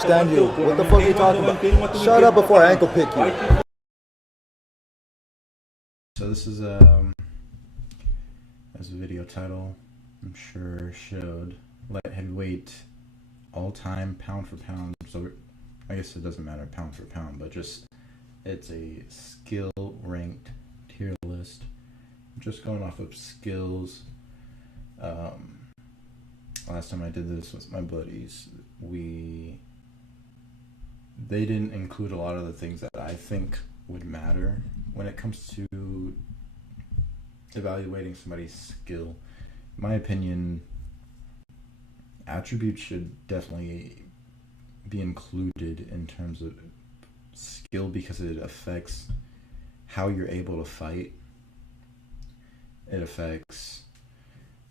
understand you. What the fuck are you talking about? Shut up before I ankle pick you. So this is as a video title, I'm sure showed light heavyweight all time pound for pound. So I guess it doesn't matter pound for pound, but just it's a skill ranked tier list. Just going off of skills. Last time I did this with my buddies, they didn't include a lot of the things that I think would matter when it comes to evaluating somebody's skill. In my opinion, attributes should definitely be included in terms of skill because it affects how you're able to fight. It affects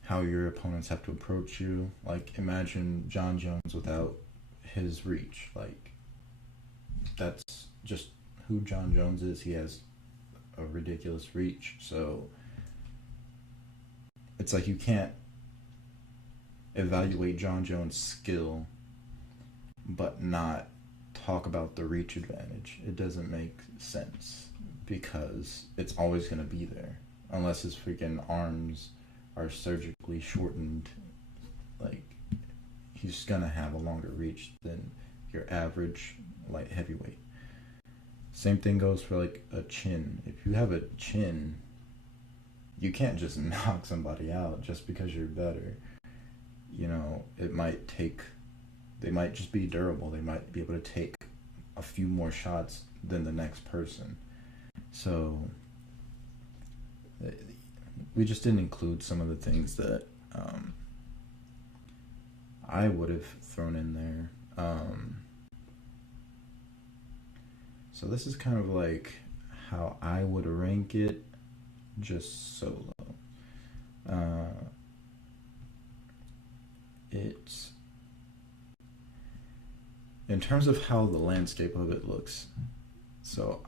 how your opponents have to approach you. Like, imagine John Jones without his reach. Like, that's just who John Jones is. He has a ridiculous reach. So it's like you can't evaluate John Jones' skill but not talk about the reach advantage. It doesn't make sense because it's always going to be there unless his freaking arms are surgically shortened. Like, he's going to have a longer reach than your average light heavyweight. Same thing goes for like a chin. If you have a chin, you can't just knock somebody out just because you're better. You know, they might just be durable. They might be able to take a few more shots than the next person. So we just didn't include some of the things that I would have thrown in there. So this is kind of like how I would rank it, just solo. It's in terms of how the landscape of it looks. So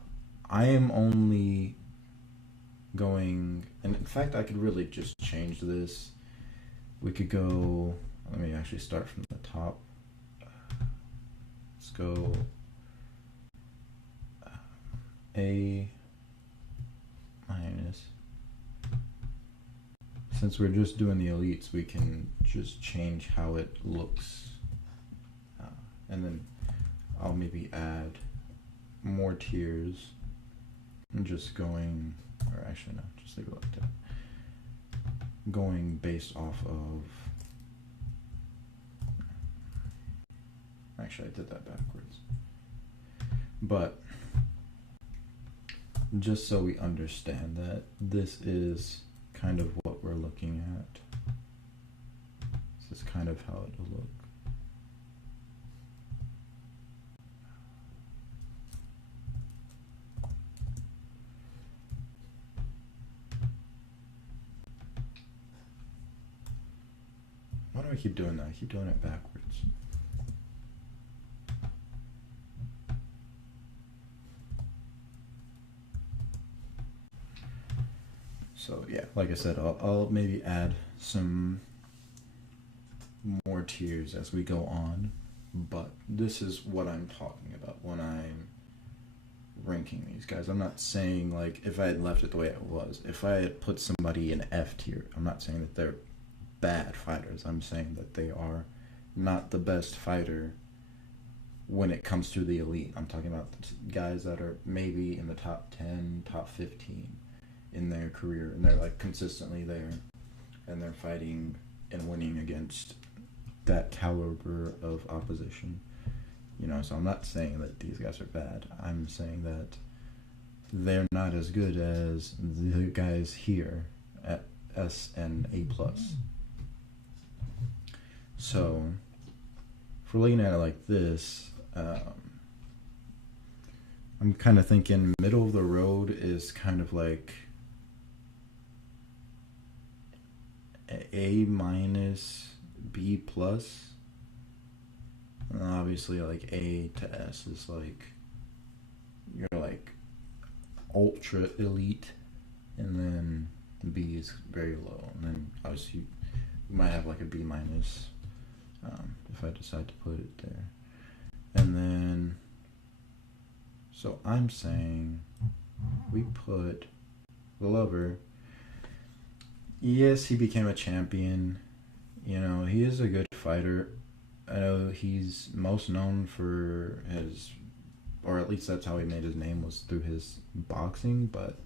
I am only going, and in fact I could really just change this. We could go, let me actually start from the top. Let's go A minus. Since we're just doing the elites, we can just change how it looks. And then I'll maybe add more tiers and just going, or actually no, just leave it like that. Going based off of, actually I did that backwards. But just so we understand that this is kind of what we're looking at. This is kind of how it'll look. Why do I keep doing that? I keep doing it backwards. So yeah, like I said, I'll maybe add some more tiers as we go on, but this is what I'm talking about when I'm ranking these guys. I'm not saying, like, if I had left it the way it was, if I had put somebody in F tier, I'm not saying that they're bad fighters. I'm saying that they are not the best fighter when it comes to the elite. I'm talking about guys that are maybe in the top 10, top 15 in their career, and they're like consistently there, and they're fighting and winning against that caliber of opposition. You know, so I'm not saying that these guys are bad. I'm saying that they're not as good as the guys here at S and A+. So if we're looking at it like this, I'm kind of thinking middle of the road is kind of like A minus, B plus. And obviously like A to S is like, you're like ultra elite, and then B is very low, and then obviously you might have like a B minus if I decide to put it there. So I'm saying we put Glover. Yes, he became a champion. You know, he is a good fighter. I know he's most known for his, or at least that's how he made his name, was through his boxing, but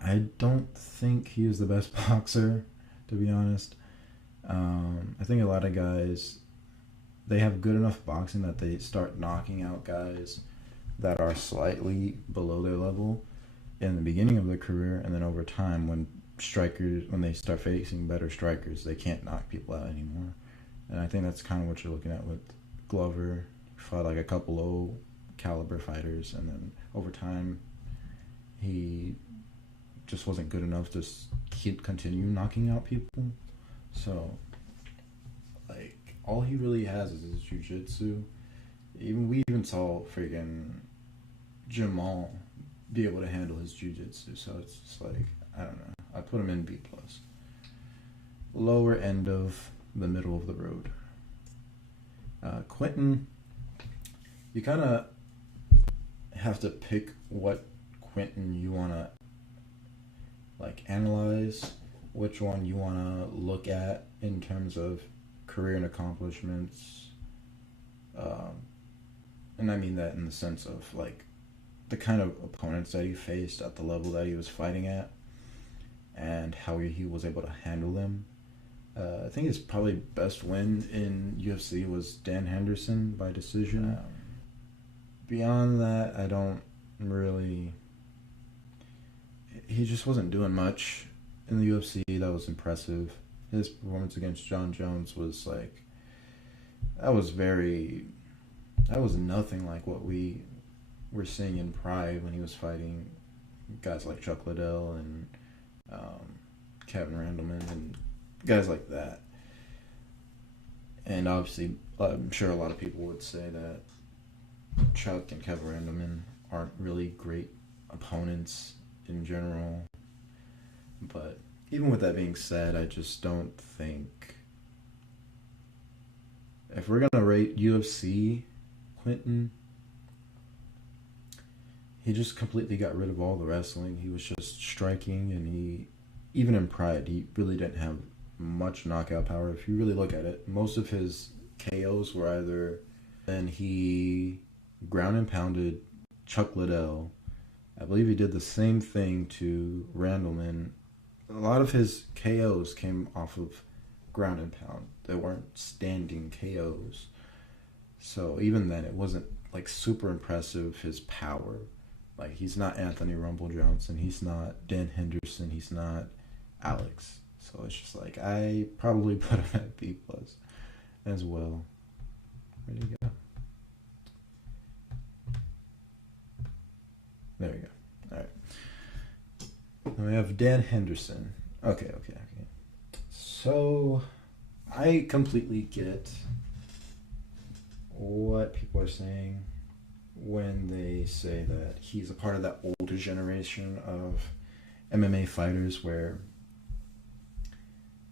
I don't think he is the best boxer, to be honest. I think a lot of guys, they have good enough boxing that they start knocking out guys that are slightly below their level in the beginning of their career, and then over time, when they start facing better strikers, they can't knock people out anymore. And I think that's kind of what you're looking at with Glover. He fought like a couple low caliber fighters, and then over time, he just wasn't good enough to continue knocking out people. So, like, all he really has is his jiu-jitsu. We even saw friggin' Jamal be able to handle his jiu-jitsu. So it's just like, I don't know. I put him in B+. Lower end of the middle of the road. Quentin, you kind of have to pick what Quentin you want to like analyze, which one you want to look at in terms of career and accomplishments. And I mean that in the sense of like the kind of opponents that he faced at the level that he was fighting at and how he was able to handle them. I think his probably best win in UFC was Dan Henderson by decision. Beyond that, I don't really... He just wasn't doing much in the UFC that was impressive. His performance against John Jones was like... That was nothing like what we were seeing in Pride when he was fighting guys like Chuck Liddell and Kevin Randleman and guys like that. And obviously, I'm sure a lot of people would say that Chuck and Kevin Randleman aren't really great opponents in general. But even with that being said, I just don't think... If we're going to rate UFC, Quentin, he just completely got rid of all the wrestling. He was just striking, and even in Pride, he really didn't have much knockout power. If you really look at it, most of his KOs were either... And he ground and pounded Chuck Liddell. I believe he did the same thing to Randleman. A lot of his KOs came off of ground and pound. They weren't standing KOs. So even then, it wasn't like super impressive, his power. Like, he's not Anthony Rumble Johnson. He's not Dan Henderson. He's not Alex. So it's just like, I probably put him at B+ as well. Where'd he go? There we go. All right. Then we have Dan Henderson. Okay. So, I completely get what people are saying when they say that he's a part of that older generation of MMA fighters where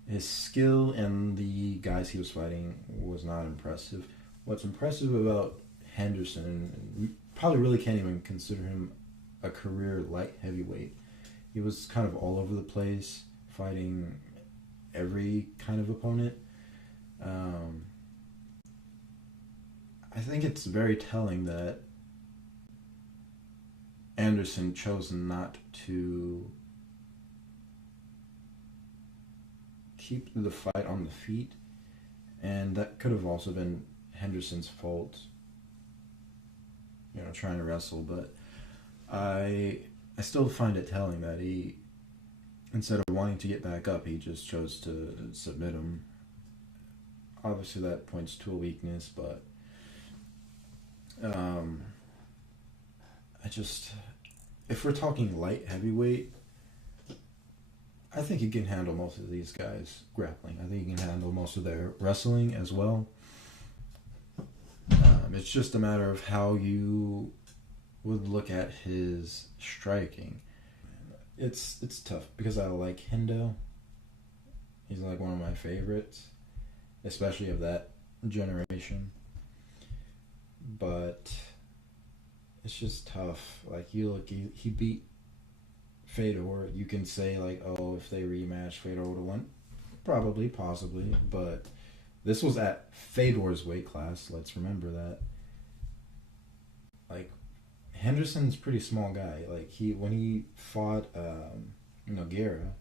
his skill and the guys he was fighting was not impressive. What's impressive about Henderson, and we probably really can't even consider him a career light heavyweight. He was kind of all over the place, fighting every kind of opponent. I think it's very telling that Anderson chose not to keep the fight on the feet, and that could have also been Henderson's fault, trying to wrestle, but I still find it telling that he, instead of wanting to get back up, he just chose to submit him. Obviously that points to a weakness, but if we're talking light heavyweight, I think he can handle most of these guys grappling. I think he can handle most of their wrestling as well. It's just a matter of how you would look at his striking. It's tough because I like Hendo. He's like one of my favorites, especially of that generation. But it's just tough. Like you look, he beat Fedor. You can say like, oh, if they rematch, Fedor would have won. Probably, possibly, but this was at Fedor's weight class. Let's remember that. Like Henderson's a pretty small guy. Like when he fought Nogueira,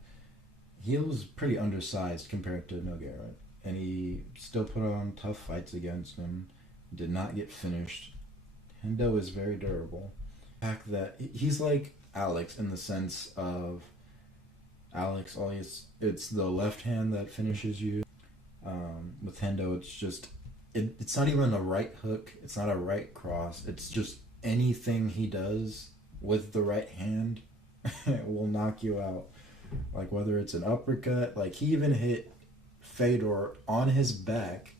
he was pretty undersized compared to Nogueira, and he still put on tough fights against him. Did not get finished. Hendo is very durable. The fact that he's like Alex in the sense of Alex always it's the left hand that finishes you. With Hendo, it's just it's not even a right hook. It's not a right cross. It's just anything he does with the right hand will knock you out. Like whether it's an uppercut, like he even hit Fedor on his back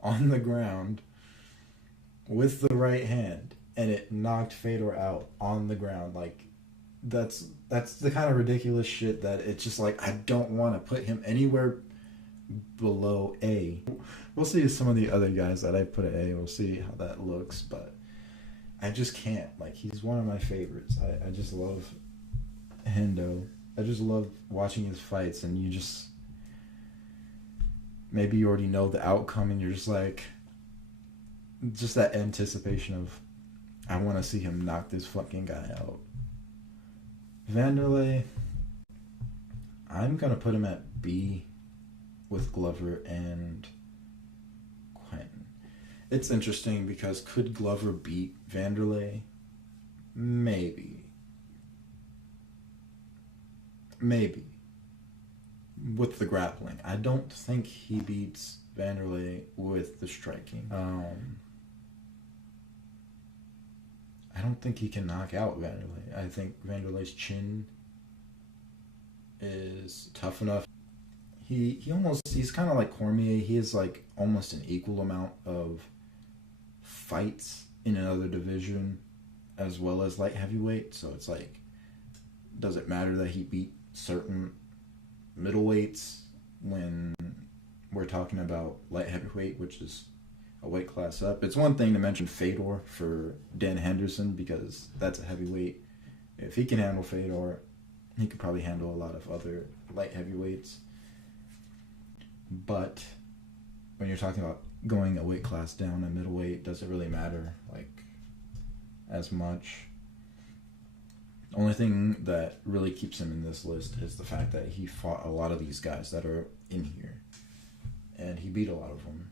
on the ground with the right hand, and it knocked Fedor out on the ground. Like that's the kind of ridiculous shit that it's just like I don't want to put him anywhere below A. We'll see some of the other guys that I put at A. We'll see how that looks, but I just can't. Like he's one of my favorites. I just love Hendo. I just love watching his fights, and you just maybe you already know the outcome, and you're just like just that anticipation of I want to see him knock this fucking guy out. Vanderlei, I'm gonna put him at B with Glover and Quentin. It's interesting because could Glover beat Vanderlei? Maybe. With the grappling. I don't think he beats Vanderlei with the striking. I don't think he can knock out Vanderlei. I think Vanderlei's chin is tough enough. He's kind of like Cormier. He has like almost an equal amount of fights in another division as well as light heavyweight. So it's like, does it matter that he beat certain middleweights when we're talking about light heavyweight, which is a weight class up? It's one thing to mention Fedor for Dan Henderson because that's a heavyweight. If he can handle Fedor, he could probably handle a lot of other light heavyweights. But when you're talking about going a weight class down a middleweight, does it really matter like as much? Only thing that really keeps him in this list is the fact that he fought a lot of these guys that are in here, and he beat a lot of them.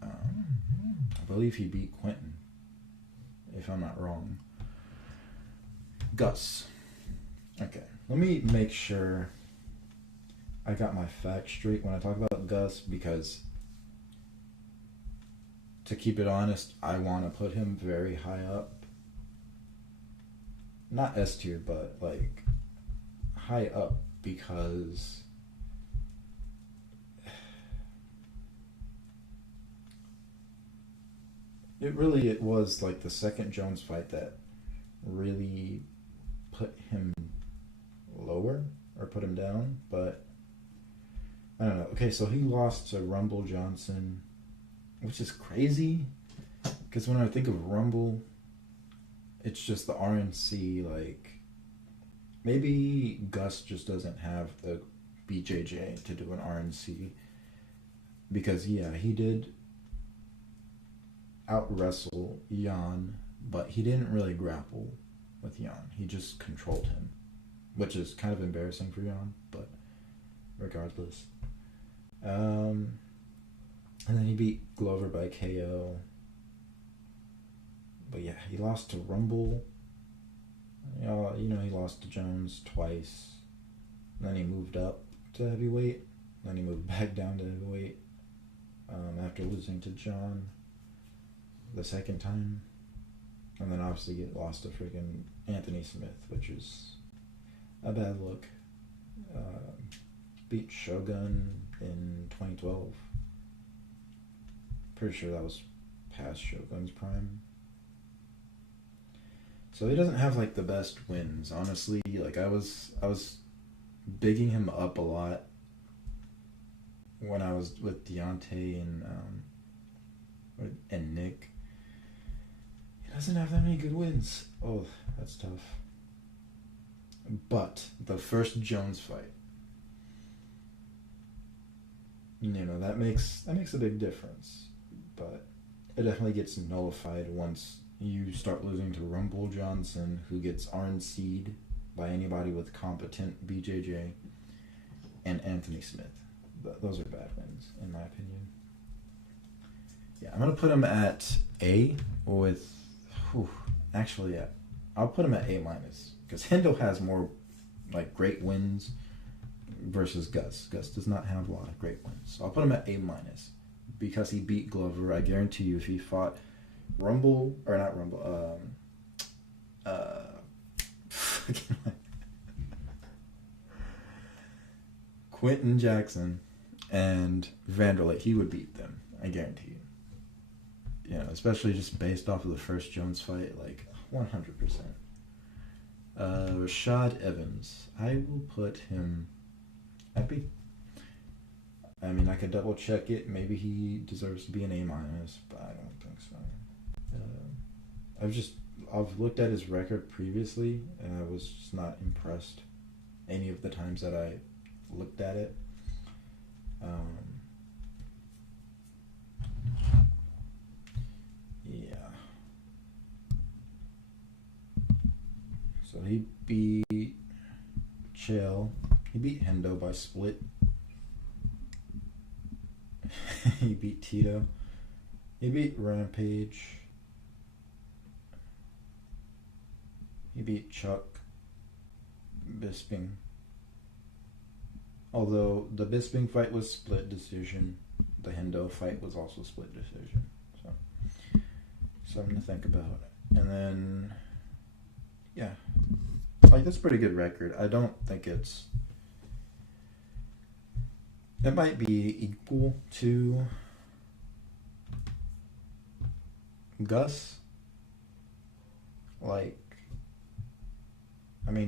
I believe he beat Quentin, if I'm not wrong. Gus. Okay, let me make sure I got my facts straight when I talk about Gus, because to keep it honest, I want to put him very high up. Not S tier, but like high up, because it was like the second Jones fight that really put him lower or put him down, but I don't know. Okay, so he lost to Rumble Johnson, which is crazy because when I think of Rumble, it's just the RNC. Like maybe Gus just doesn't have the BJJ to do an RNC, because yeah, he did out wrestle Jan, but he didn't really grapple with Jan. He just controlled him, which is kind of embarrassing for Jan, but regardless. And then he beat Glover by KO. But yeah, he lost to Rumble. You know, he lost to Jones twice. Then he moved up to heavyweight. Then he moved back down to heavyweight after losing to John the second time. And then obviously get lost to freaking Anthony Smith, which is a bad look. Beat Shogun in 2012. Pretty sure that was past Shogun's prime. So he doesn't have like the best wins, honestly. Like I was bigging him up a lot when I was with Deontay and Nick. He doesn't have that many good wins. Oh, that's tough. But the first Jones fight, that makes a big difference. But it definitely gets nullified once you start losing to Rumble Johnson, who gets RNC'd by anybody with competent BJJ, and Anthony Smith. Those are bad wins, in my opinion. Yeah, I'm going to put him at A with... actually, yeah. I'll put him at A-, because Hendo has more great wins versus Gus. Gus does not have a lot of great wins. So I'll put him at A-, because he beat Glover. I guarantee you if he fought Rumble, or not Rumble, Quentin Jackson and Vanderlei, he would beat them. I guarantee you. Especially just based off of the first Jones fight, 100%. Rashad Evans, I will put him at B. I mean, I could double check it. Maybe he deserves to be an A-, but I don't think so. I've looked at his record previously, and I was just not impressed any of the times that I looked at it. Yeah. So he beat Chael. He beat Hendo by split. He beat Tito. He beat Rampage. He beat Chuck Bisping. Although the Bisping fight was split decision, the Hendo fight was also split decision. So something to think about. And then, yeah, that's a pretty good record. I don't think it might be equal to Gus.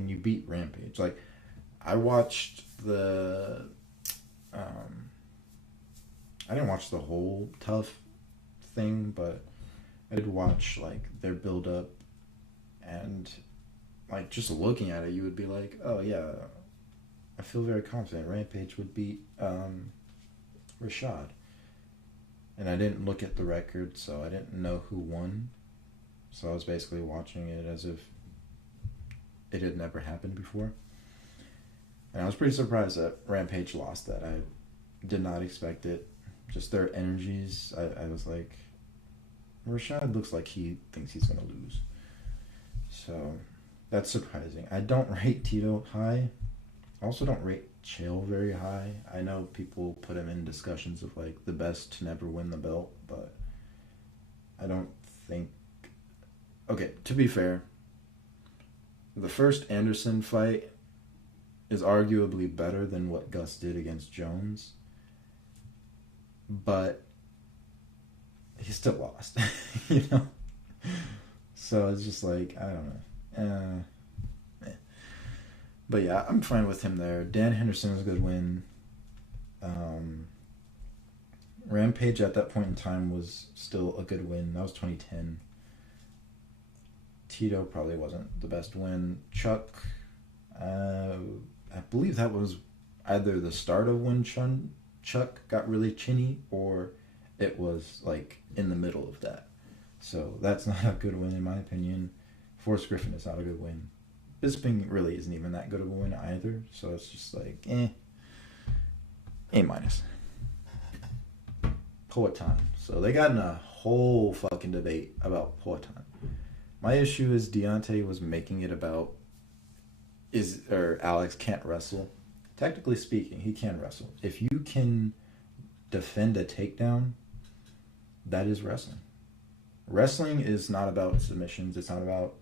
You beat Rampage. I watched the... I didn't watch the whole Tough thing, but I did watch, their build-up, and, just looking at it, you would be like, oh, yeah, I feel very confident Rampage would beat Rashad. And I didn't look at the record, so I didn't know who won. So I was basically watching it as if it had never happened before. And I was pretty surprised that Rampage lost that. I did not expect it. Just their energies, I was like, Rashad looks like he thinks he's going to lose. So that's surprising. I don't rate Tito high. I also don't rate Chael very high. I know people put him in discussions of the best to never win the belt, but I don't think... Okay, to be fair, the first Anderson fight is arguably better than what Gus did against Jones, but he still lost, So it's just I don't know. But yeah, I'm fine with him there. Dan Henderson was a good win. Rampage at that point in time was still a good win. That was 2010. Tito probably wasn't the best win. Chuck, I believe that was either the start of when Chuck got really chinny, or it was in the middle of that. So that's not a good win in my opinion. Forrest Griffin is not a good win. Bisping really isn't even that good of a win either. So it's just A-. Poatan. So they got in a whole fucking debate about Poatan. My issue is Deontay was making it about Alex can't wrestle. Technically speaking, he can wrestle. If you can defend a takedown, that is wrestling. Wrestling is not about submissions. It's not about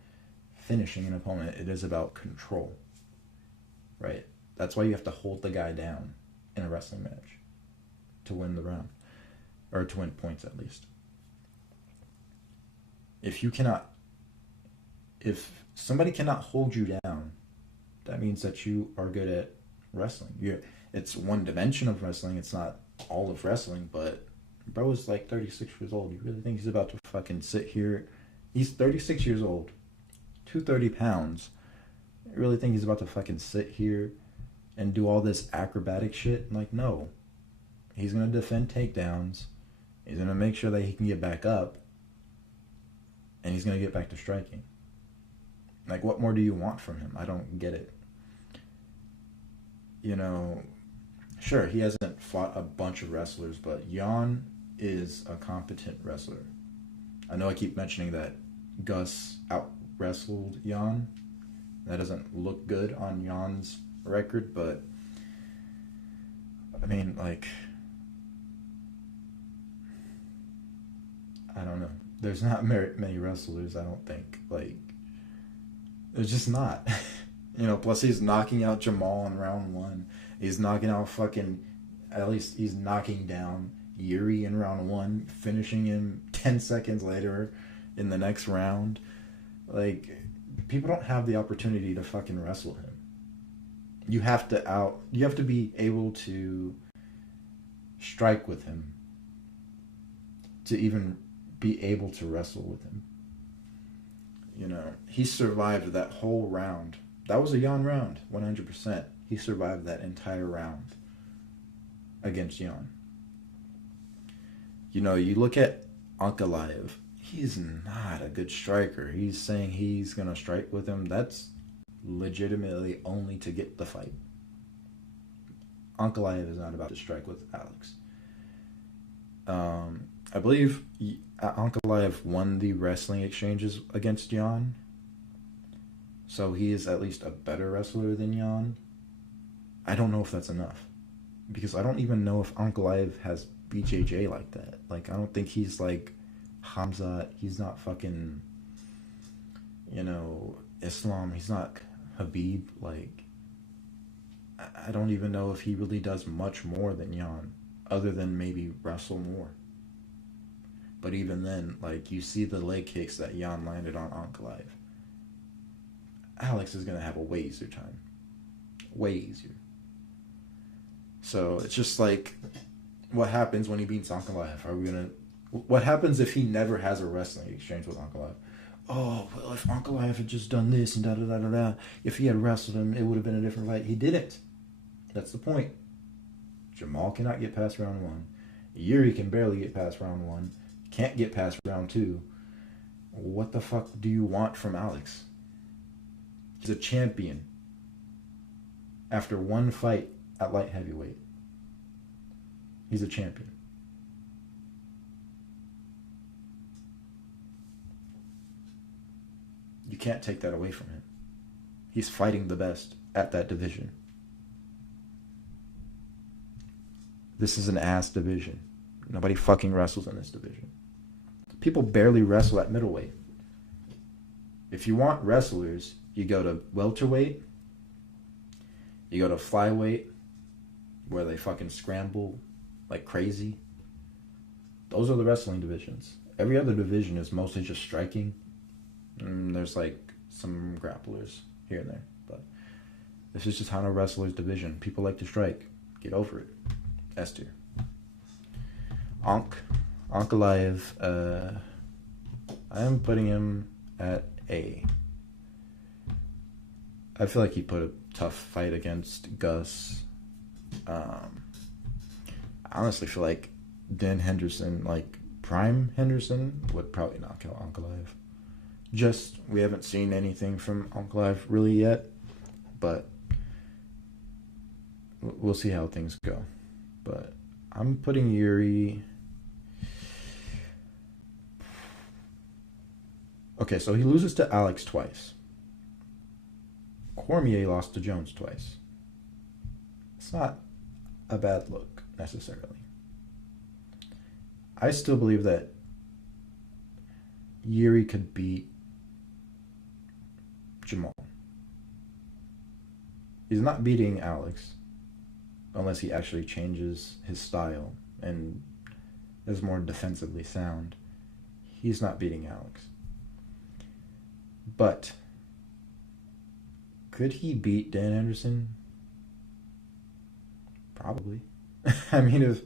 finishing an opponent. It is about control. Right? That's why you have to hold the guy down in a wrestling match to win the round. Or to win points, at least. If somebody cannot hold you down, that means that you are good at wrestling. It's one dimension of wrestling. It's not all of wrestling, but bro is 36 years old. You really think he's about to fucking sit here He's 36 years old, 230 pounds. I really think he's about to fucking sit here and do all this acrobatic shit? Like, no. He's going to defend takedowns. He's going to make sure that he can get back up. And he's going to get back to striking. Like, what more do you want from him? I don't get it. You know, sure, he hasn't fought a bunch of wrestlers, but Jan is a competent wrestler. I know I keep mentioning that Gus out-wrestled Jan. That doesn't look good on Jan's record, but I mean, like, I don't know. There's not many wrestlers, I don't think. Like, there's just not. You know, plus he's knocking out Jamal in round 1. He's knocking out at least he's knocking down Yuri in round 1, finishing him 10 seconds later in the next round. Like, people don't have the opportunity to fucking wrestle him. You have to be able to strike with him to even be able to wrestle with him. You know, he survived that whole round. That was a Jan round, 100%. He survived that entire round against Jan. You know, you look at Ankalaev. He's not a good striker. He's saying he's going to strike with him. That's legitimately only to get the fight. Ankalaev is not about to strike with Alex. I believe Ankalaev won the wrestling exchanges against Jan. So he is at least a better wrestler than Jan. I don't know if that's enough. Because I don't even know if Ankalaev has BJJ like that. Like, I don't think he's like Hamzat. He's not fucking, you know, Islam. He's not Habib. Like, I don't even know if he really does much more than Jan, other than maybe wrestle more. But even then, like, you see the leg kicks that Jan landed on Ankalaev. Alex is going to have a way easier time. Way easier. So it's just like, what happens when he beats Ankalaev? What happens if he never has a wrestling exchange with Ankalaev? Oh, well, if Ankalaev had just done this and da-da-da-da-da, if he had wrestled him, it would have been a different fight. He didn't. That's the point. Jamal cannot get past round 1. Yuri can barely get past round 1. Can't get past round 2. What the fuck do you want from Alex? He's a champion after one fight at light heavyweight. He's a champion. You can't take that away from him. He's fighting the best at that division. This is an ass division. Nobody fucking wrestles in this division. People barely wrestle at middleweight. If you want wrestlers, you go to welterweight, you go to flyweight, where they fucking scramble like crazy. Those are the wrestling divisions. Every other division is mostly just striking. There's like some grapplers here and there, but this is just how a wrestler's division. People like to strike. Get over it. S tier. Ankalaev, I am putting him at A. I feel like he put a tough fight against Gus. I honestly feel like Dan Henderson, like prime Henderson, would probably knock out Ankalaev. Just, we haven't seen anything from Ankalaev really yet, but we'll see how things go. But I'm putting Yuri. Okay, so he loses to Alex twice. Cormier lost to Jones twice. It's not a bad look, necessarily. I still believe that Yuri could beat Jamal. He's not beating Alex unless he actually changes his style and is more defensively sound. He's not beating Alex. But could he beat Dan Anderson? Probably. I mean, if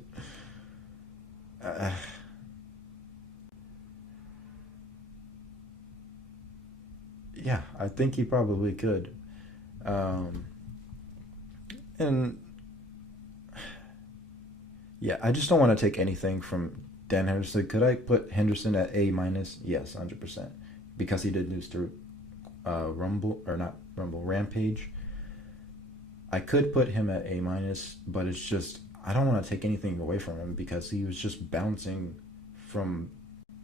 Yeah, I think he probably could. And yeah, I just don't want to take anything from Dan Henderson. Could I put Henderson at A minus? Yes, 100%, because he did lose to Rampage. I could put him at A minus, but it's just I don't want to take anything away from him because he was just bouncing from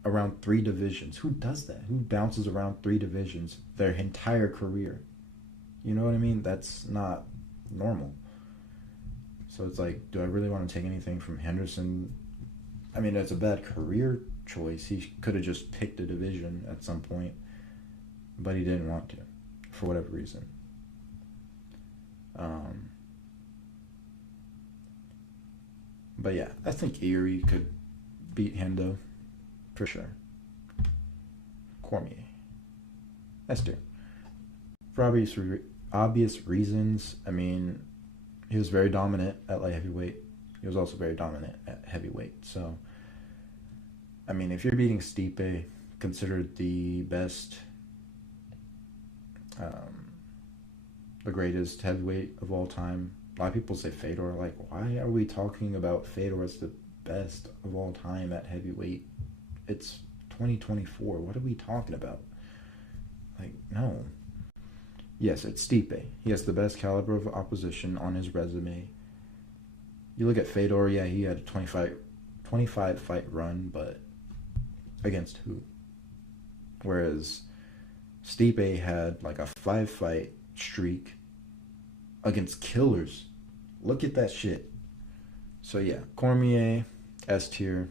around 3 divisions. Who does that? Who bounces around 3 divisions their entire career? You know what I mean? That's not normal. So it's like, do I really want to take anything from Henderson? I mean, it's a bad career choice. He could have just picked a division at some point, but he didn't want to, for whatever reason. But yeah, I think Erie could beat Hendo, for sure. Cormier. Esther. For obvious reasons, I mean, he was very dominant at light heavyweight. He was also very dominant at heavyweight. So, I mean, if you're beating Stipe, considered the best, the greatest heavyweight of all time. A lot of people say Fedor. Like, why are we talking about Fedor as the best of all time at heavyweight? It's 2024. What are we talking about? Like, no. Yes, it's Stipe. He has the best caliber of opposition on his resume. You look at Fedor, yeah, he had a 25 fight run, but against who? Whereas Stipe had like a 5 fight streak against killers. Look at that shit. So yeah, Cormier, S tier.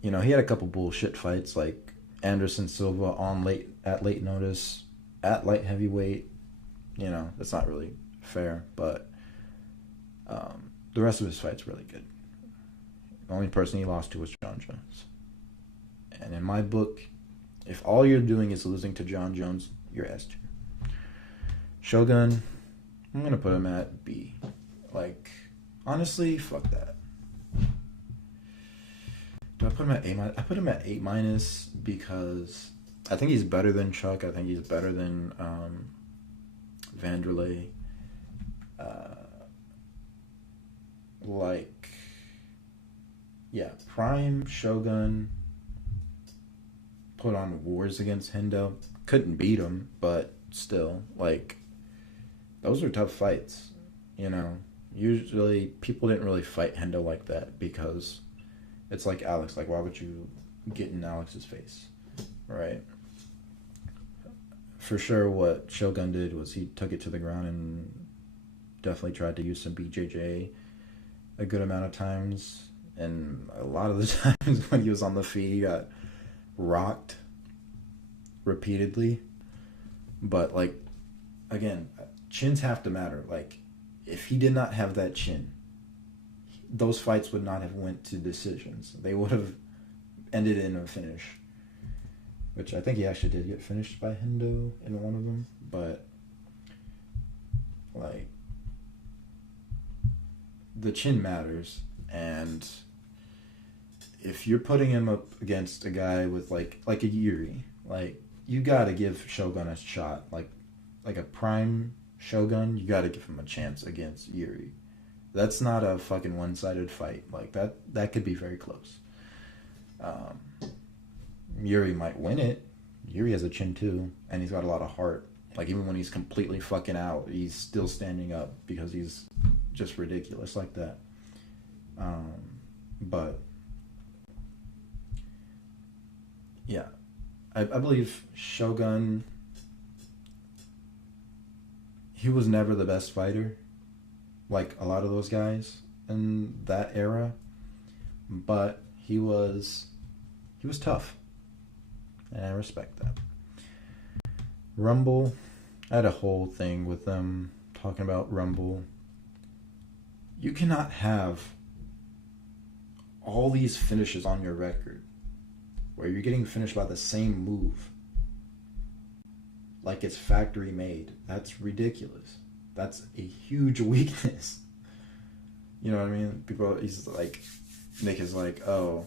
You know, he had a couple bullshit fights like Anderson Silva at late notice at light heavyweight. You know, that's not really fair, but the rest of his fights really good. The only person he lost to was John Jones. And in my book, if all you're doing is losing to John Jones, you're S tier. Shogun, I'm gonna put him at B. Like, honestly, fuck that. Do I put him at A-? I put him at A- because I think he's better than Chuck. I think he's better than Vanderlei. Prime Shogun put on wars against Hendo. Couldn't beat him, but still, like, those are tough fights, you know. Usually, people didn't really fight Hendo like that because it's like Alex. Like, why would you get in Alex's face, right? For sure, what Shogun did was he took it to the ground and definitely tried to use some BJJ a good amount of times. And a lot of the times when he was on the feet, he got rocked repeatedly. But, like, again, chins have to matter. Like, if he did not have that chin, those fights would not have went to decisions. They would have ended in a finish. Which I think he actually did get finished by Hendo in one of them. But, like, the chin matters. And if you're putting him up against a guy with, like a Yuri, like, you gotta give Shogun a shot. Like a prime Shogun, you gotta give him a chance against Yuri. That's not a fucking one-sided fight. Like, that could be very close. Yuri might win it. Yuri has a chin too, and he's got a lot of heart. Like, even when he's completely fucking out, he's still standing up because he's just ridiculous like that. But yeah, I believe Shogun, he was never the best fighter, like a lot of those guys in that era, but he was tough, and I respect that. Rumble, I had a whole thing with them talking about Rumble. You cannot have all these finishes on your record where you're getting finished by the same move like it's factory made. That's ridiculous. That's a huge weakness. You know what I mean? People, he's like, Nick is like, oh,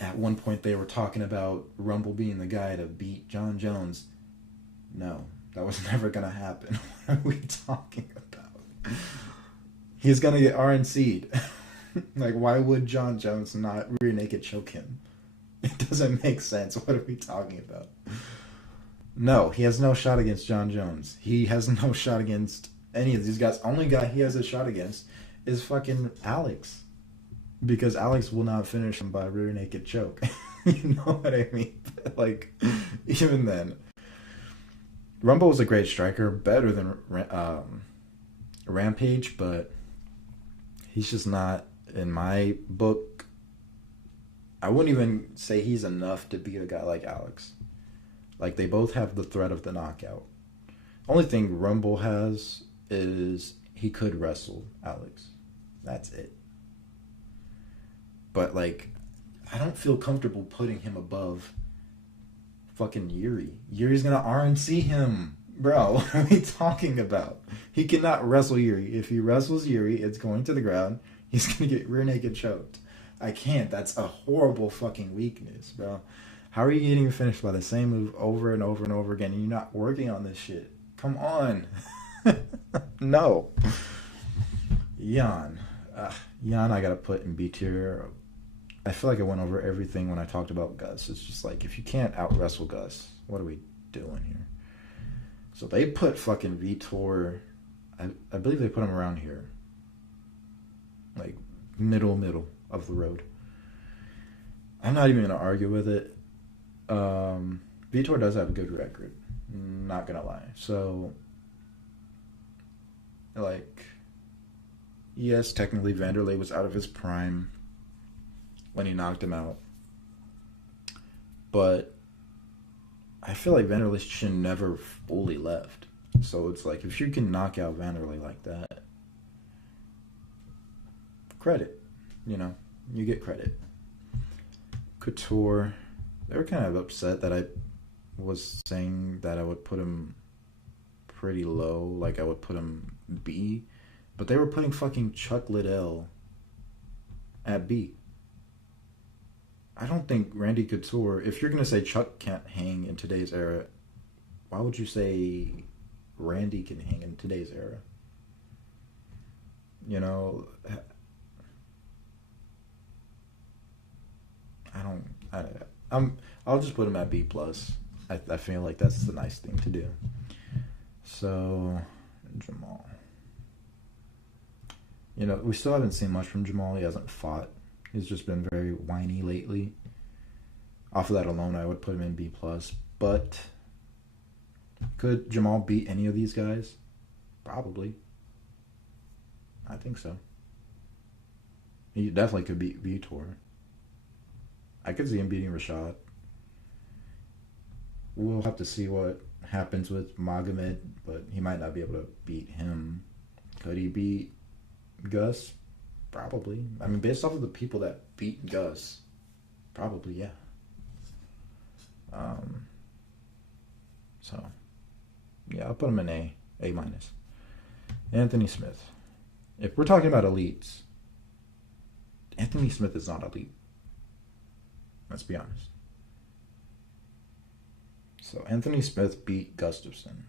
at one point they were talking about Rumble being the guy to beat John Jones. No, that was never gonna happen. What are we talking about? He's gonna get RNC'd. Like, why would John Jones not rear naked choke him? It doesn't make sense. What are we talking about? No, he has no shot against John Jones. He has no shot against any of these guys. Only guy he has a shot against is fucking Alex. Because Alex will not finish him by rear naked choke. You know what I mean? Like, even then. Rumble was a great striker, better than Rampage, but he's just not, in my book, I wouldn't even say he's enough to beat a guy like Alex. Like, they both have the threat of the knockout. Only thing Rumble has is he could wrestle Alex. That's it. But, like, I don't feel comfortable putting him above fucking Yuri. Yuri's gonna RNC him. Bro, what are we talking about? He cannot wrestle Yuri. If he wrestles Yuri, it's going to the ground. He's gonna get rear naked choked. I can't. That's a horrible fucking weakness, bro. How are you getting finished by the same move over and over and over again and you're not working on this shit? Come on. No. Jan. Jan I gotta put in B tier. I feel like I went over everything when I talked about Gus. It's just like, if you can't out-wrestle Gus, what are we doing here? So they put fucking Vitor, I believe they put him around here. Like, middle of the road. I'm not even going to argue with it. Vitor does have a good record. Not going to lie. So, like, yes, technically Vanderlei was out of his prime when he knocked him out. But I feel like Vanderlei should never fully left. So it's like, if you can knock out Vanderlei like that, credit. You know, you get credit. Couture, they were kind of upset that I was saying that I would put him pretty low. Like, I would put him B. But they were putting fucking Chuck Liddell at B. I don't think Randy Couture, if you're going to say Chuck can't hang in today's era, why would you say Randy can hang in today's era? You know, I'll just put him at B+. I feel like that's the nice thing to do. So, Jamal. You know, we still haven't seen much from Jamal. He hasn't fought. He's just been very whiny lately. Off of that alone, I would put him in B+. But could Jamal beat any of these guys? Probably. I think so. He definitely could beat Vitor. I could see him beating Rashad. We'll have to see what happens with Magomed, but he might not be able to beat him. Could he beat Gus? Probably. I mean, based off of the people that beat Gus, probably, yeah. So, yeah, I'll put him in A. A-. Anthony Smith. If we're talking about elites, Anthony Smith is not elite. Let's be honest. So, Anthony Smith beat Gustafsson,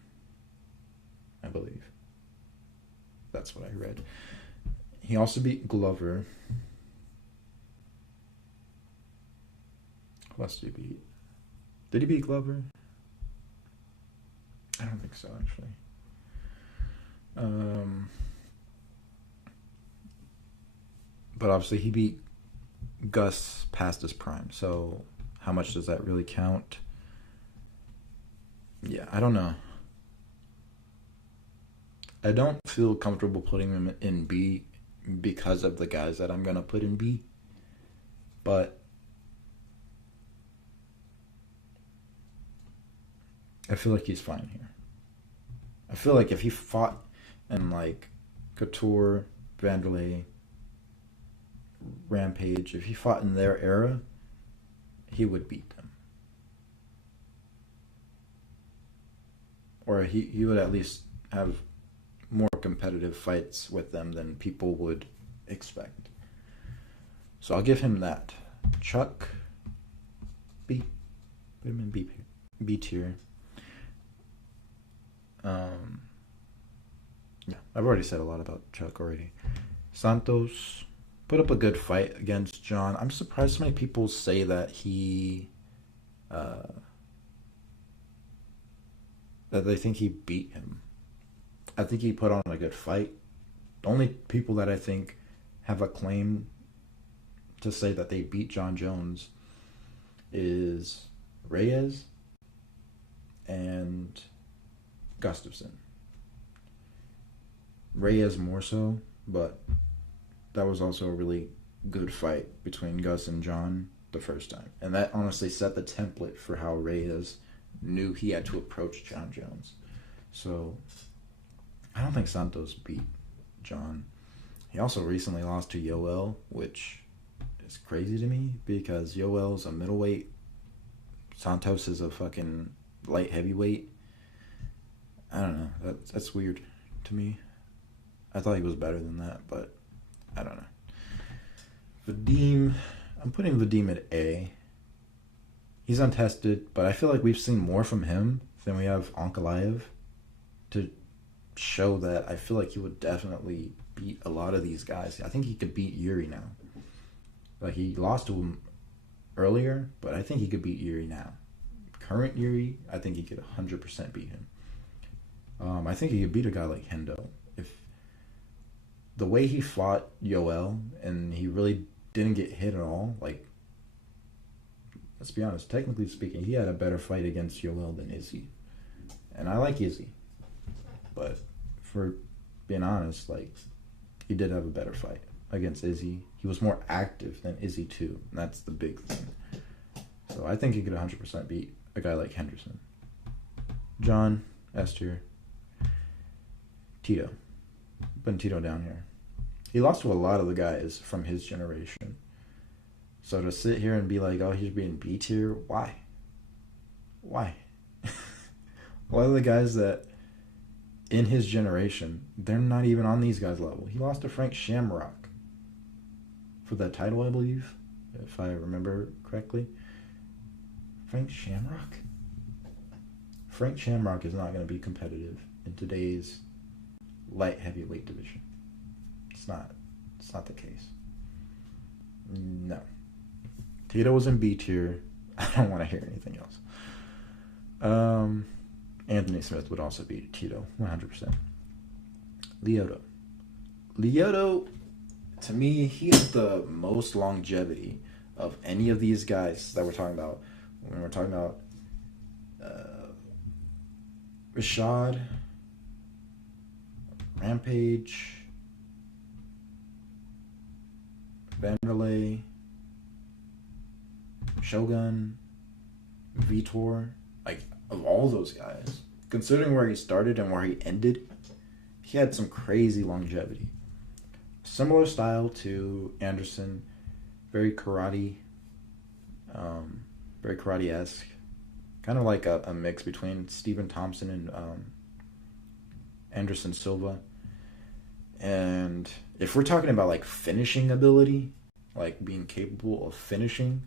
I believe. That's what I read. He also beat Glover. Who else did he beat? Did he beat Glover? I don't think so, actually. But obviously he beat Gus past his prime. So how much does that really count? Yeah, I don't know. I don't feel comfortable putting him in B because of the guys that I'm going to put in B. But I feel like he's fine here. I feel like if he fought in, like, Couture, Vanderlei, Rampage, if he fought in their era, he would beat them. Or he would at least have more competitive fights with them than people would expect. So I'll give him that. Chuck, B. Put him in B tier. Yeah, I've already said a lot about Chuck already. Santos put up a good fight against John. I'm surprised so many people say that that they think he beat him. I think he put on a good fight. The only people that I think have a claim to say that they beat John Jones is Reyes and Gustafson. Reyes more so, but that was also a really good fight between Gus and John the first time. And that honestly set the template for how Reyes knew he had to approach John Jones. So I don't think Santos beat John. He also recently lost to Yoel, which is crazy to me because Yoel's a middleweight. Santos is a fucking light heavyweight. I don't know. That's weird to me. I thought he was better than that, but I don't know. Vadim, I'm putting Vadim at A. He's untested, but I feel like we've seen more from him than we have Ankalaev to show that I feel like he would definitely beat a lot of these guys. I think he could beat Yuri now. Like, he lost to him earlier, but I think he could beat Yuri now. Current Yuri, I think he could 100% beat him. I think he could beat a guy like Hendo. If the way he fought Yoel, and he really didn't get hit at all, like, let's be honest, technically speaking, he had a better fight against Yoel than Izzy. And I like Izzy. But for being honest, like, he did have a better fight against Izzy. He was more active than Izzy too, and that's the big thing. So I think he could 100% beat a guy like Henderson. John, S tier. Tito. Putting Tito down here. He lost to a lot of the guys from his generation. So to sit here and be like, oh, he's being B tier, why? Why? A lot of the guys that in his generation, they're not even on these guys' level. He lost to Frank Shamrock for that title, I believe, if I remember correctly. Frank Shamrock? Frank Shamrock is not going to be competitive in today's light heavyweight division. It's not the case. No. Tito was in B tier. I don't want to hear anything else. Anthony Smith would also beat Tito, 100%. Lyoto, to me, he has the most longevity of any of these guys that we're talking about. When we're talking about Rashad, Rampage, Vanderlei, Shogun, Vitor, like, of all those guys, considering where he started and where he ended, he had some crazy longevity. Similar style to Anderson, very karate, very karate-esque, kind of like a mix between Stephen Thompson and Anderson Silva. And if we're talking about like finishing ability, like being capable of finishing,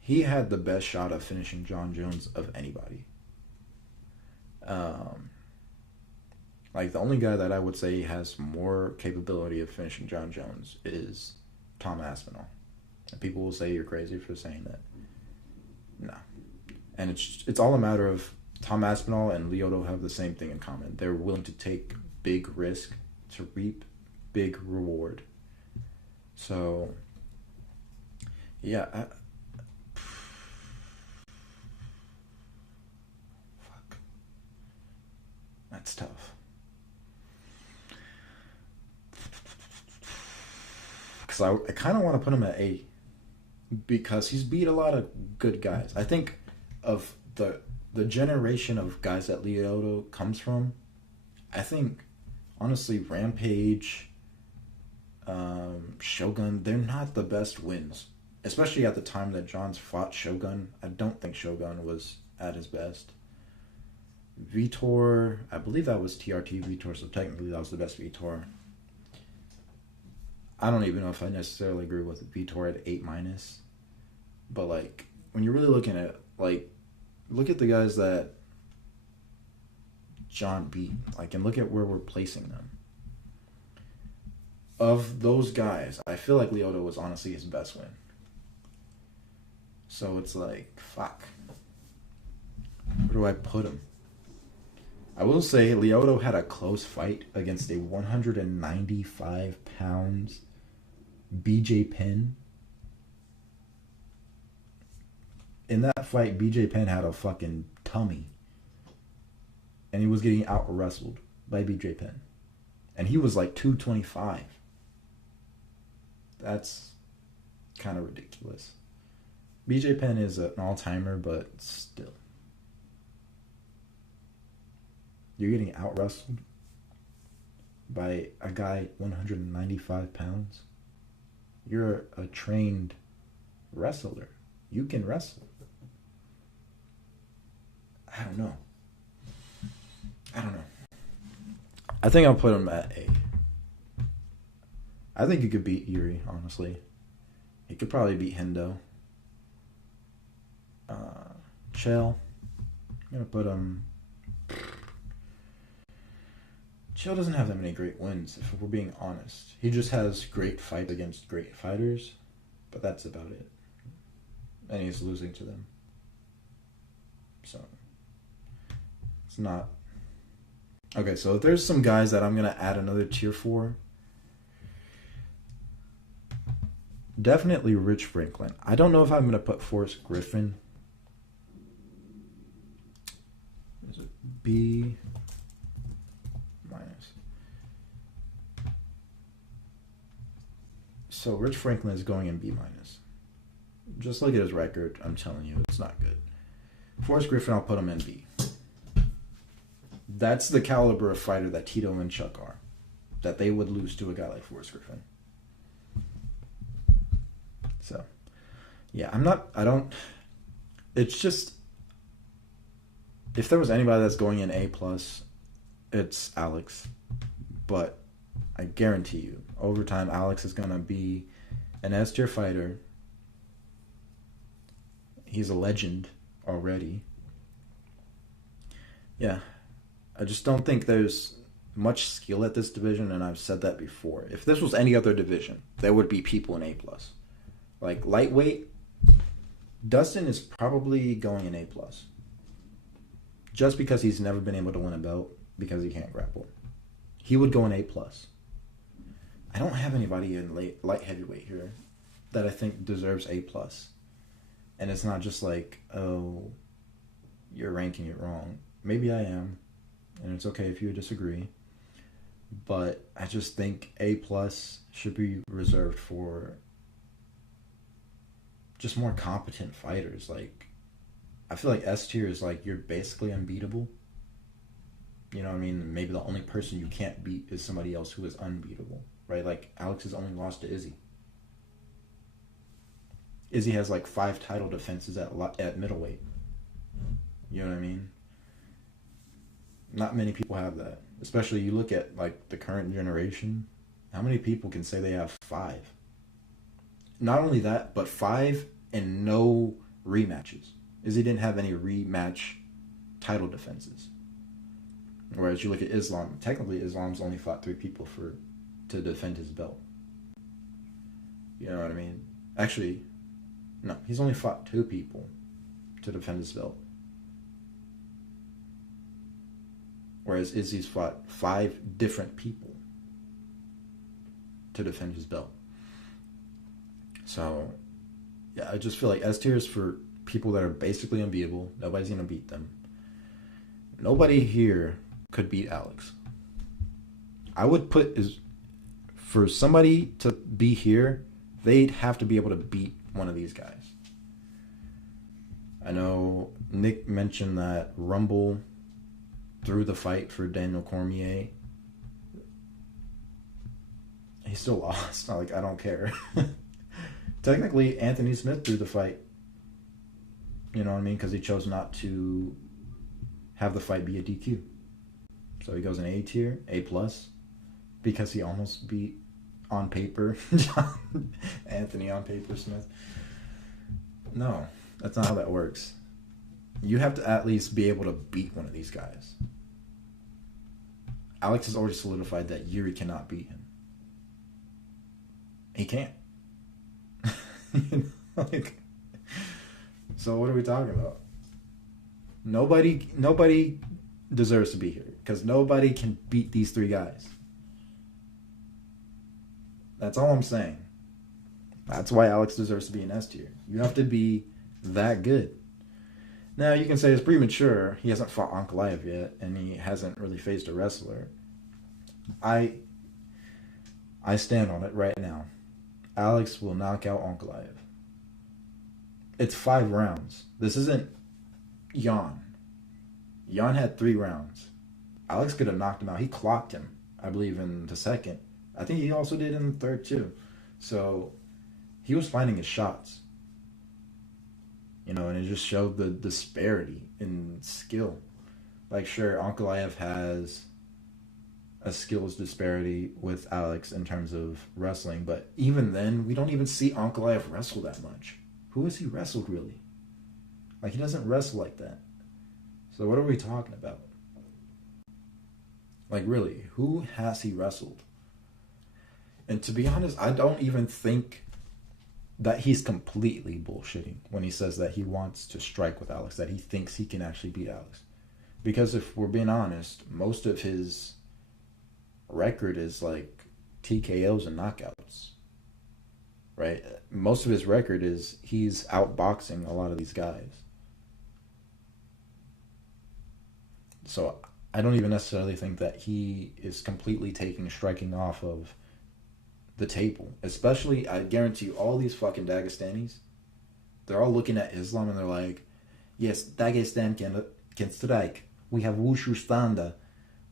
he had the best shot of finishing John Jones of anybody. Like, the only guy that I would say has more capability of finishing John Jones is Tom Aspinall. And people will say you're crazy for saying that. No. And it's all a matter of Tom Aspinall and Lyoto have the same thing in common. They're willing to take big risk to reap big reward. So, yeah. Fuck. That's tough. Because I kind of want to put him at A. Because he's beat a lot of good guys. I think of the generation of guys that Lyoto comes from, I think, honestly, Rampage, Shogun, they're not the best wins. Especially at the time that John's fought Shogun. I don't think Shogun was at his best. Vitor, I believe that was TRT Vitor, so technically that was the best Vitor. I don't even know if I necessarily agree with Vitor at 8-. But, like, when you're really looking at it, like, look at the guys that John beat, like, and look at where we're placing them. Of those guys, I feel like Lyoto was honestly his best win. So it's like, fuck. Where do I put him? I will say Lyoto had a close fight against a 195 pounds BJ Penn. In that fight, BJ Penn had a fucking tummy. And he was getting out-wrestled by BJ Penn. And he was like 225. That's kind of ridiculous. BJ Penn is an all-timer, but still. You're getting out-wrestled by a guy 195 pounds. You're a trained wrestler. You can wrestle. I don't know. I think I'll put him at A. I think he could beat Yuri, honestly. He could probably beat Hendo. Chael. I'm going to put him... Chael doesn't have that many great wins, if we're being honest. He just has great fights against great fighters, but that's about it. And he's losing to them. So, it's not... Okay, so there's some guys that I'm going to add another tier for. Definitely Rich Franklin. I don't know if I'm going to put Forrest Griffin. Is it B minus? So Rich Franklin is going in B minus. Just look at his record. I'm telling you, it's not good. Forrest Griffin, I'll put him in B. That's the caliber of fighter that Tito and Chuck are. That they would lose to a guy like Forrest Griffin. So, yeah, it's just, if there was anybody that's going in A+, it's Alex. But I guarantee you, over time, Alex is going to be an S-tier fighter. He's a legend already. Yeah. I just don't think there's much skill at this division, and I've said that before. If this was any other division, there would be people in A+. Like, lightweight, Dustin is probably going in A+. Just because he's never been able to win a belt, because he can't grapple. He would go in A+. I don't have anybody in light heavyweight here that I think deserves A+. And it's not just like, oh, you're ranking it wrong. Maybe I am. And it's okay if you disagree. But I just think A+ should be reserved for just more competent fighters. Like, I feel like S tier is like you're basically unbeatable. You know what I mean? Maybe the only person you can't beat is somebody else who is unbeatable. Right? Like, Alex has only lost to Izzy. Izzy has like 5 title defenses at middleweight. You know what I mean? Not many people have that. Especially you look at like the current generation. How many people can say they have 5? Not only that, but 5 and no rematches. Izzy didn't have any rematch title defenses. Whereas you look at Islam, technically Islam's only fought 3 people to defend his belt. You know what I mean? Actually, no, he's only fought 2 people to defend his belt. Whereas Izzy's fought 5 different people to defend his belt. So, yeah, I just feel like S tier is for people that are basically unbeatable. Nobody's going to beat them. Nobody here could beat Alex. I would put, for somebody to be here, they'd have to be able to beat one of these guys. I know Nick mentioned that Rumble threw the fight for Daniel Cormier. He still lost. Like, I don't care. Technically, Anthony Smith threw the fight. You know what I mean? Because he chose not to have the fight be a DQ. So he goes in A tier, A+, because he almost beat, on paper, Anthony on paper Smith. No. That's not how that works. You have to at least be able to beat one of these guys. Alex has already solidified that Yuri cannot beat him. He can't. Like, so what are we talking about? Nobody deserves to be here because nobody can beat these three guys. That's all I'm saying. That's why Alex deserves to be in S tier. You have to be that good. Now, you can say it's premature. He hasn't fought Ankalaev yet, and he hasn't really faced a wrestler. I stand on it right now. Alex will knock out Ankalaev. It's 5 rounds. This isn't Jan. Jan had 3 rounds. Alex could have knocked him out. He clocked him, I believe, in the second. I think he also did in the third, too. So, he was finding his shots. You know, and it just showed the disparity in skill. Like, sure, Ankalaev has a skills disparity with Alex in terms of wrestling, but even then, we don't even see Ankalaev wrestle that much. Who has he wrestled, really? Like, he doesn't wrestle like that. So what are we talking about? Like, really, who has he wrestled? And to be honest, I don't even think that he's completely bullshitting when he says that he wants to strike with Alex, that he thinks he can actually beat Alex. Because if we're being honest, most of his record is like TKOs and knockouts, right? Most of his record is he's outboxing a lot of these guys. So I don't even necessarily think that he is completely taking striking off of the table. Especially, I guarantee you, all these fucking Dagestanis, they're all looking at Islam and they're like, yes, Dagestan can strike. We have Wushu Standa.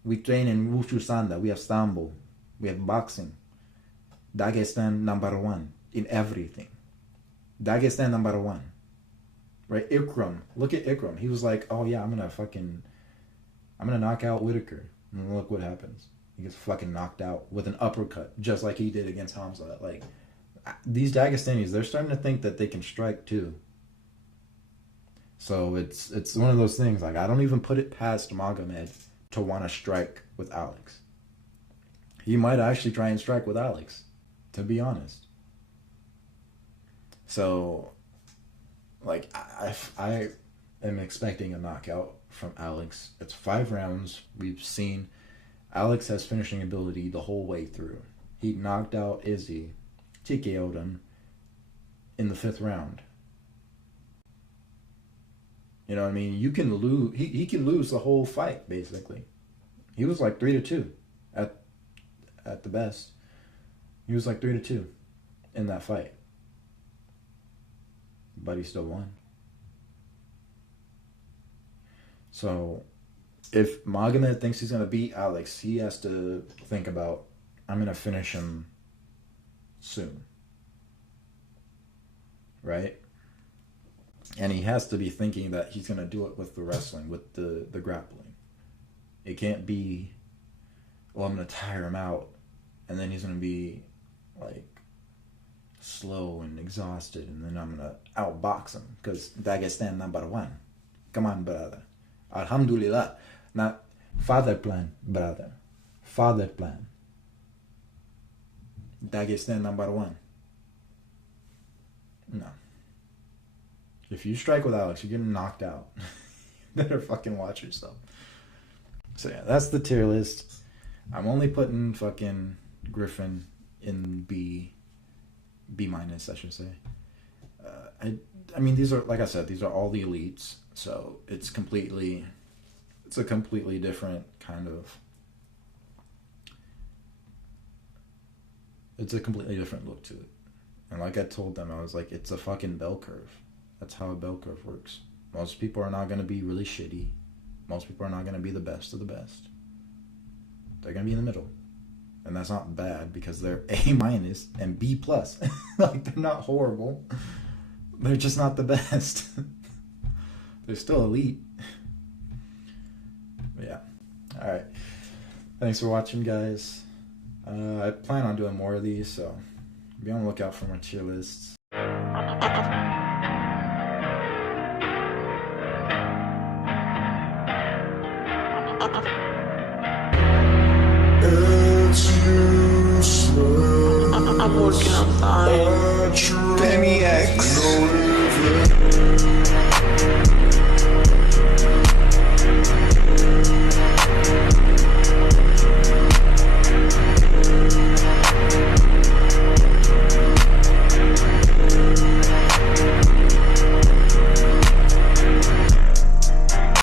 We train in Wushu Standa. We have Sambo. We have boxing. Dagestan number 1 in everything. Dagestan number 1. Right? Ikram. Look at Ikram. He was like, oh yeah, I'm gonna knock out Whitaker. And look what happens. He gets fucking knocked out with an uppercut, just like he did against Hamza. Like, these Dagestanis, they're starting to think that they can strike too. So it's one of those things, like, I don't even put it past Magomed to want to strike with Alex. He might actually try and strike with Alex, to be honest. So, like, I am expecting a knockout from Alex. It's 5 rounds. We've seen Alex has finishing ability the whole way through. He knocked out Izzy, TKO'd him in the 5th round. You know what I mean? You can lose. He can lose the whole fight, basically. He was like 3-2 at the best. He was like 3-2 in that fight. But he still won. So, if Magomed thinks he's going to beat Alex, he has to think about, I'm going to finish him soon. Right? And he has to be thinking that he's going to do it with the wrestling, with the grappling. It can't be, well, I'm going to tire him out, and then he's going to be, like, slow and exhausted, and then I'm going to outbox him, because Dagestan number 1. Come on, brother. Alhamdulillah. Not father plan, brother. Father plan. Dagestan number 1. No. If you strike with Alex, you're getting knocked out. You better fucking watch yourself. So yeah, that's the tier list. I'm only putting fucking Griffin in B minus, I should say. I mean, these are, like I said, these are all the elites. So it's a completely different kind of, it's a completely different look to it. And like I told them, I was like, it's a fucking bell curve. That's how a bell curve works. Most people are not going to be really shitty. Most people are not going to be the best of the best. They're going to be in the middle. And that's not bad because they're A minus and B plus. Like, they're not horrible. They're just not the best. They're still elite. But yeah. Alright. Thanks for watching, guys. I plan on doing more of these, so be on the lookout for my tier lists. It's useless. I'm working outside. I try.